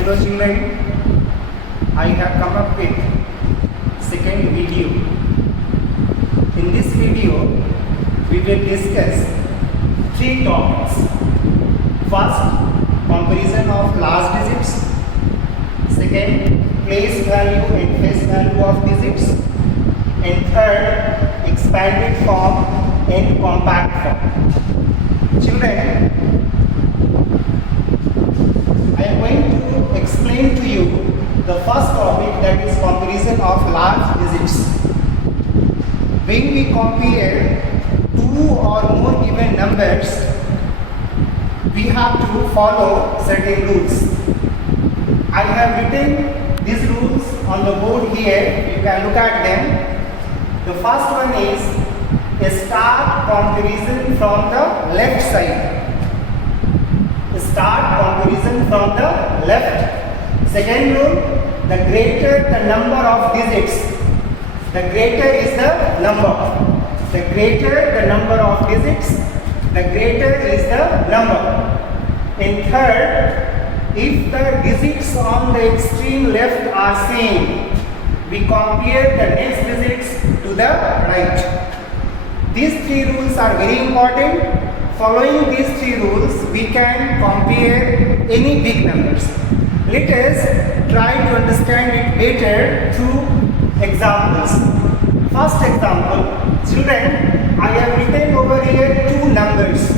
Hello children, I have come up with second video. In this video, we will discuss three topics. First, comparison of large digits. Second, place value and face value of digits. And third, expanded form and compact form. Children, I am going to explain to you the first topic, that is comparison of large digits. When we compare two or more given numbers, we have to follow certain rules. I have written these rules on the board here. You can look at them. The first one is a start comparison from the left side. Start comparison from the left. Second rule, the greater the number of digits, the greater is the number. The greater the number of digits, the greater is the number. And third, if the digits on the extreme left are same, we compare the next digits to the right. These three rules are very important. Following these three rules, we can compare any big numbers. Let us try to understand it better through examples. First example, children, I have written over here two numbers.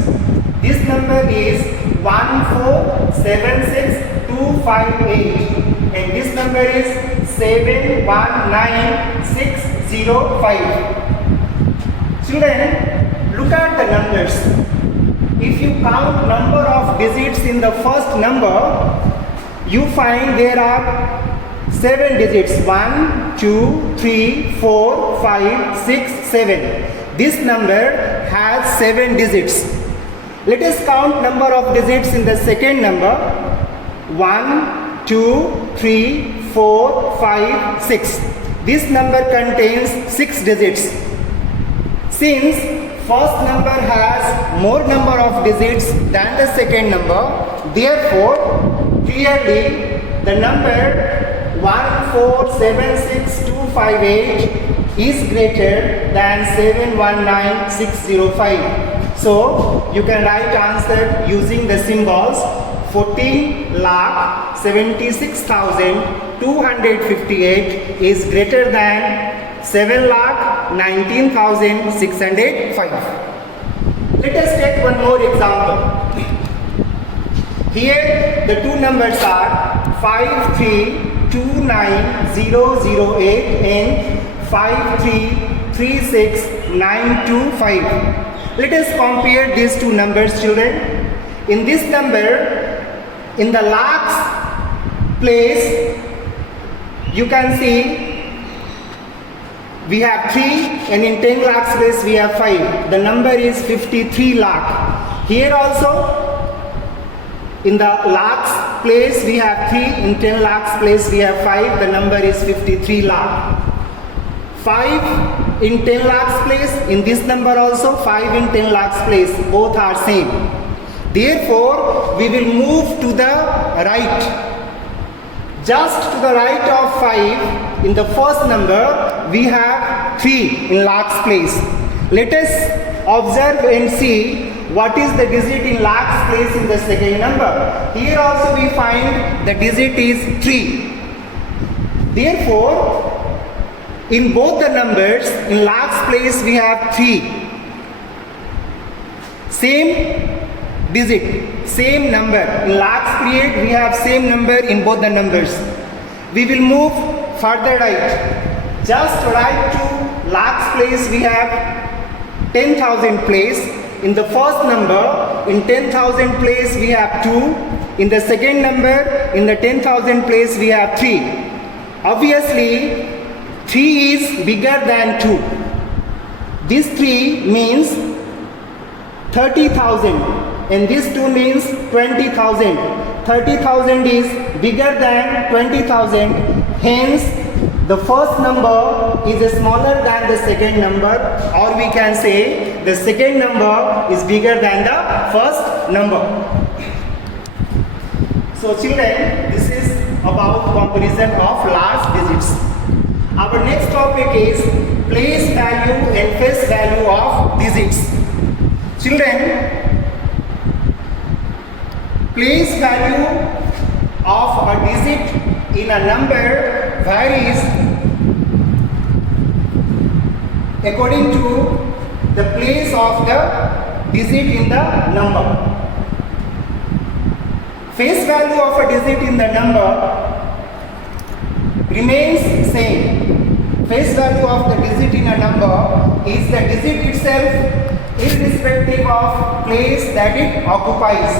This number is 1476258 and this number is 719605. Children, look at the numbers. If you count number of digits in the first number, you find there are 7 digits. 1, 2, 3, 4, 5, 6, 7. This number has 7 digits. Let us count number of digits in the second number. 1, 2, 3, 4, 5, 6. This number contains 6 digits. Since first number has more number of digits than the second number, therefore clearly the number 1476258 is greater than 719605. So you can write answer using the symbols. 14,76,258 is greater than 7,19,605. Let us take one more example. Here the two numbers are 5329008 and 5336925. Let us compare these two numbers, children. In this number, in the lakhs place, you can see we have 3 and in 10 lakhs place we have 5. The number is 53 lakh. Here also in the lakhs place we have 3, in 10 lakhs place we have 5. The number is 53 lakh. 5 in 10 lakhs place, in this number also 5 in 10 lakhs place, both are same. Therefore we will move to the right. Just to the right of 5, in the first number, we have 3 in lakhs place. Let us observe and see what is the digit in lakhs place in the second number. Here also we find the digit is 3. Therefore, in both the numbers, in lakhs place we have 3. Same digit, same number. In lakhs period we have same number in both the numbers. We will move further right. Just right to lakhs place we have 10,000 place. In the first number, in 10,000 place we have 2. In the second number, in the 10,000 place we have 3. Obviously 3 is bigger than 2. This 3 means 30,000 and this 2 means 20,000. 30,000 is bigger than 20,000. Hence the first number is smaller than the second number, or we can say the second number is bigger than the first number. So children, this is about comparison of large digits. Our next topic is place value and face value of digits. Children, place value of a digit in a number varies according to the place of the digit in the number. Face value of a digit in the number remains same. Face value of the digit in a number is the digit itself irrespective of place that it occupies.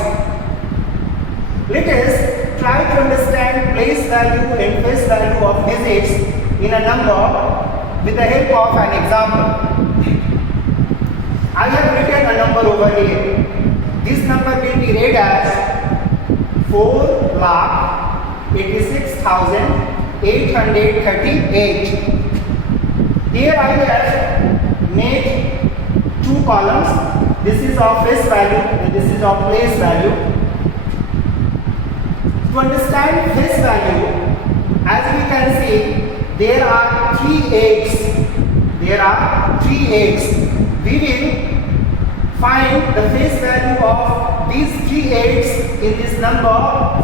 Let us try to understand place value and face value of digits in a number with the help of an example. I have written a number over here. This number will be read as 4,86,838. Here I have made two columns. This is of face value and this is of place value. To understand face value, as we can see, there are 3 8s. There are 3 8s. We will find the face value of these 3 8s in this number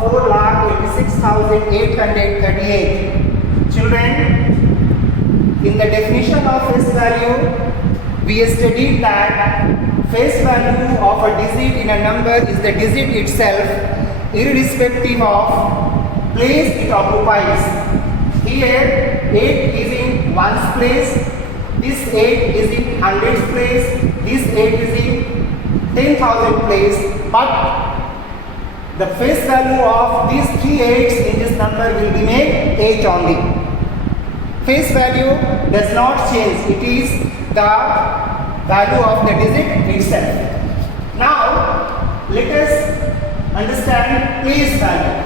4,86,838. Children, in the definition of face value, we studied that face value of a digit in a number is the digit itself irrespective of place it occupies. Here 8 is in ones place, this 8 is in hundreds place, this 8 is in 10,000 place, but the face value of these 3 8s in this number will remain 8 only. Face value does not change, it is the value of the digit itself. Now let us understand place value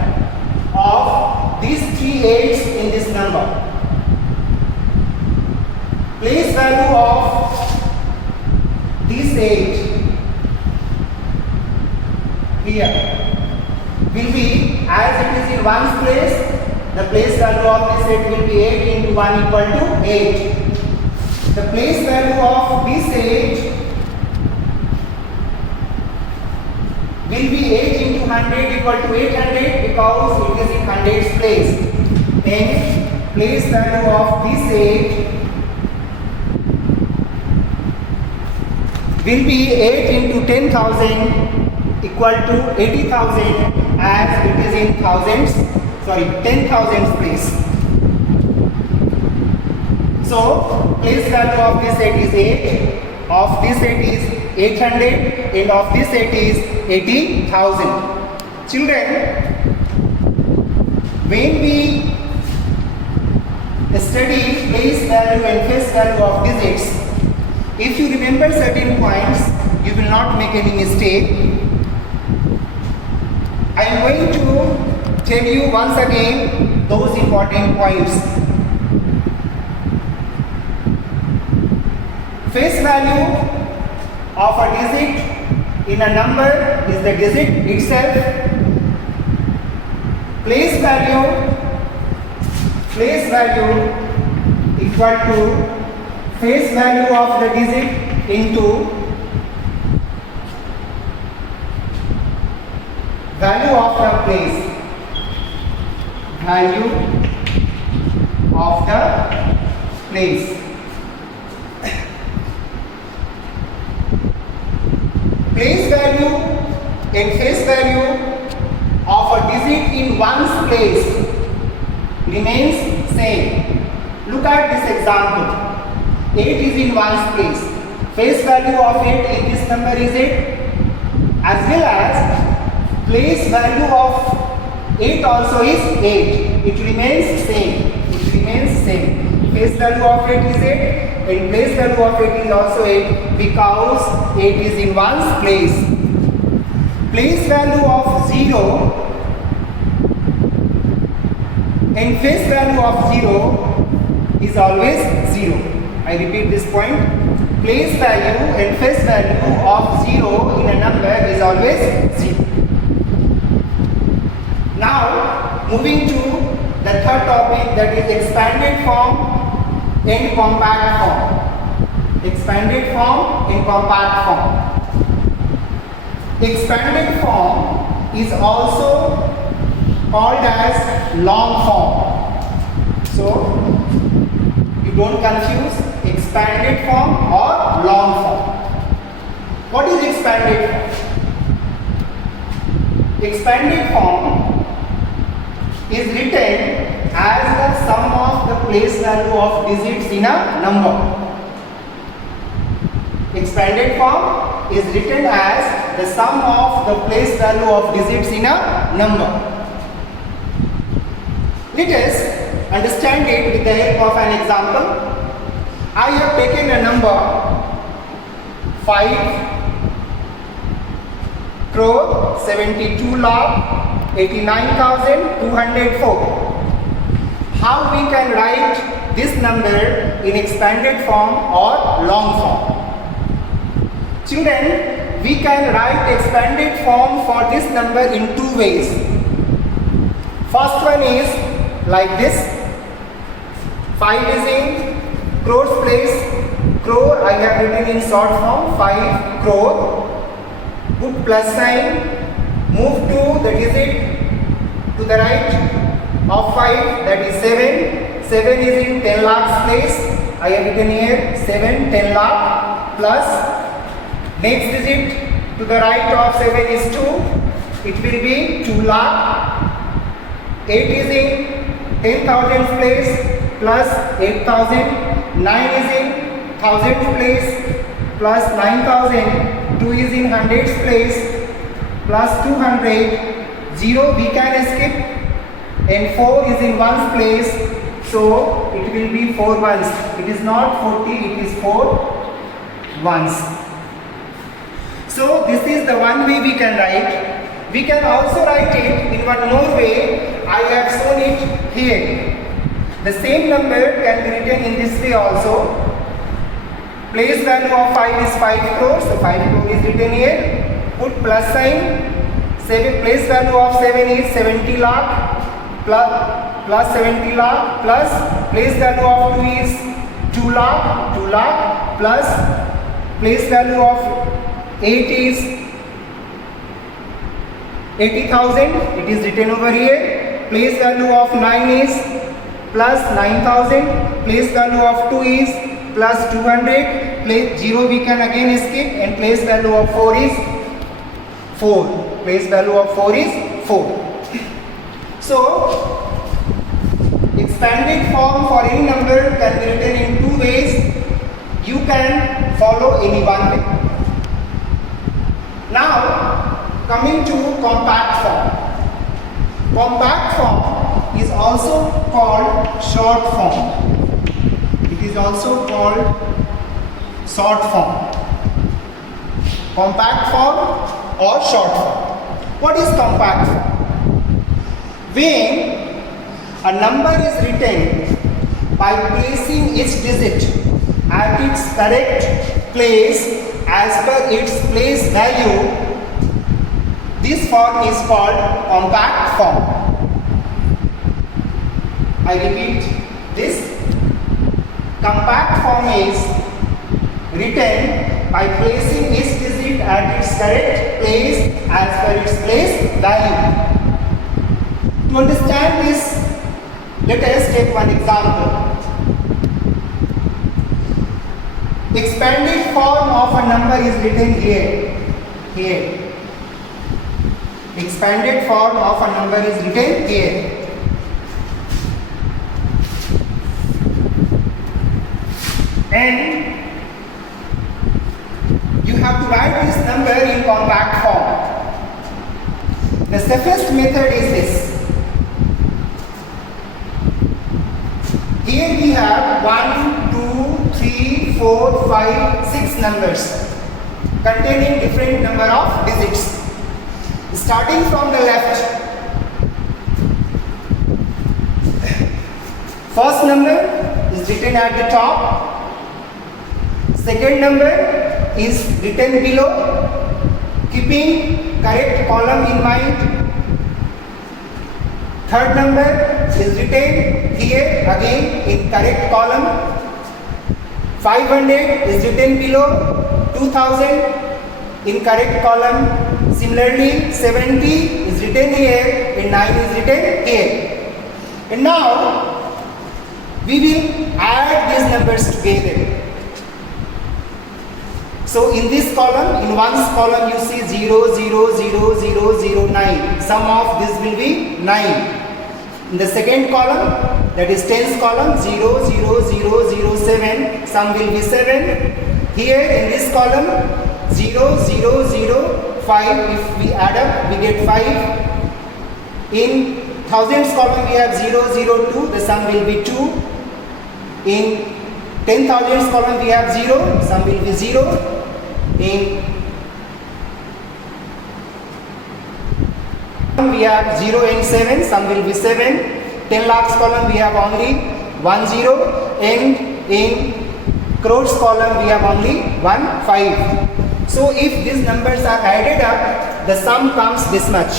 of these 3 8s in this number. Place value of this 8 here will be, as it is in ones place, the place value of this 8 will be 8 into 1 equal to 8. The place value of this 8 will be 8 into 100 equal to 800 because it is in hundreds place. Then place value of this 8 will be 8 into 10,000 equal to 80,000 as it is in 10,000 place. So place value of this 8 is 8, of this 8 is 800 and of this 8 is 80,000. Children, when we study place value and face value of digits, if you remember certain points, you will not make any mistake. I am going to tell you once again those important points. Face value of a digit in a number is the digit itself. Place value equal to face value of the digit into value of the place. Value of the place. Place value and face value of a digit in one's place remains same. Look at this example. 8 is in one's place. Face value of 8 in this number is 8, as well as place value of 8 also is 8. It remains same. Face value of 8 is 8 and place value of 8 is also 8 because 8 is in one's place. Place value of 0 and face value of 0 is always 0. I repeat this point. Place value and face value of 0 in a number is always 0. Now moving to the third topic, that is expanded form and compact form. Expanded form and compact form. Expanded form is also called as long form. So you don't confuse expanded form or long form. What is expanded form? Expanded form is written as the sum of the place value of digits in a number. Expanded form is written as the sum of the place value of digits in a number. Let us understand it with the help of an example. I have taken a number 5,72,89,204. How we can write this number in expanded form or long form? Children, we can write expanded form for this number in two ways. First one is like this. 5 is in crores place. Crore I have written in short form 5 crore. Put plus sign. Move to the digit to the right of 5, that is 7. 7 is in 10 lakhs place. I have written here 7 10 lakh plus. Next digit to the right of 7 is 2. It will be 2 lakh. 8 is in 10,000 place plus 8,000. 9 is in 1000 place plus 9,000. 2 is in hundreds place plus 200. 0 we can skip. And 4 is in ones place. So it will be 4 ones. It is not 40, it is 4 ones. So this is the one way we can write. We can also write it in one more way. I have shown it here. The same number can be written in this way also. Place value of 5 is 5 crores. So 5 crore is written here. Put plus sign. Place value of 7 is 70 lakh. Plus 70 lakh plus place value of 2 is 2 lakh. 2 lakh plus place value of 8 is 80,000. It is written over here. Place value of 9 is plus 9,000. Place value of 2 is plus 200. Place 0 we can again skip, and place value of 4 is 4. Place value of 4 is 4. So expanded form for any number can be written in two ways. You can follow any one way. Now coming to compact form. Compact form is also called short form. It is also called short form. Compact form or short form. What is compact form? When a number is written by placing its digit at its correct place as per its place value, this form is called compact form. I repeat this. Compact form is written by placing its digit at its correct place as per its place value. To understand this, let us take one example. Expanded form of a number is written here. Expanded form of a number is written here. And you have to write this number in compact form. The safest method is this. Here we have 1, 2, 3, 4, 5, 6 numbers containing different number of digits. Starting from the left, first number is written at the top. Second number is written below, keeping correct column in mind. Third number is written here again in correct column. 500 is written below. 2000 in correct column. Similarly, 70 is written here and 9 is written here. And now we will add these numbers together. So in this column, in one column you see 0, 0, 0, 0, 0, 9. Sum of this will be 9. In the second column, that is tens column, 0, 0, 0, 0, 7. Sum will be 7. Here in this column, 0, 0, 0, 5. If we add up, we get 5. In thousands column, we have 0, 0, 2. The sum will be 2. In 10,000s column, we have 0. Sum will be 0. In we have 0 and 7, sum will be 7. 10 lakhs column we have only 1 0, and in crores column we have only 1 5. So if these numbers are added up, the sum comes this much.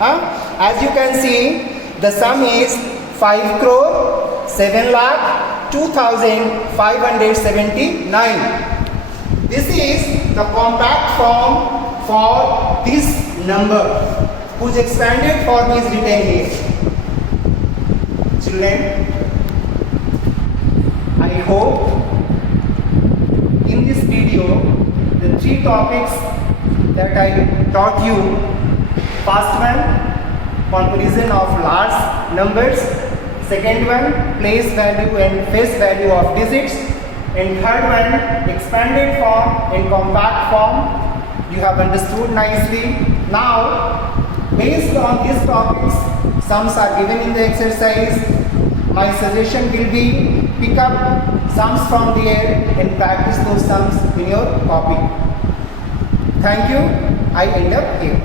As you can see, the sum is 5 crore 7 lakh 2,579. This is the compact form for this number, whose expanded form is written here. Children, I hope in this video the three topics that I taught you: first one, comparison of large numbers; second one, place value and face value of digits; and third one, expanded form and compact form. You have understood nicely. Now, based on these topics, sums are given in the exercise. My suggestion will be pick up sums from there and practice those sums in your copy. Thank you. I end up here.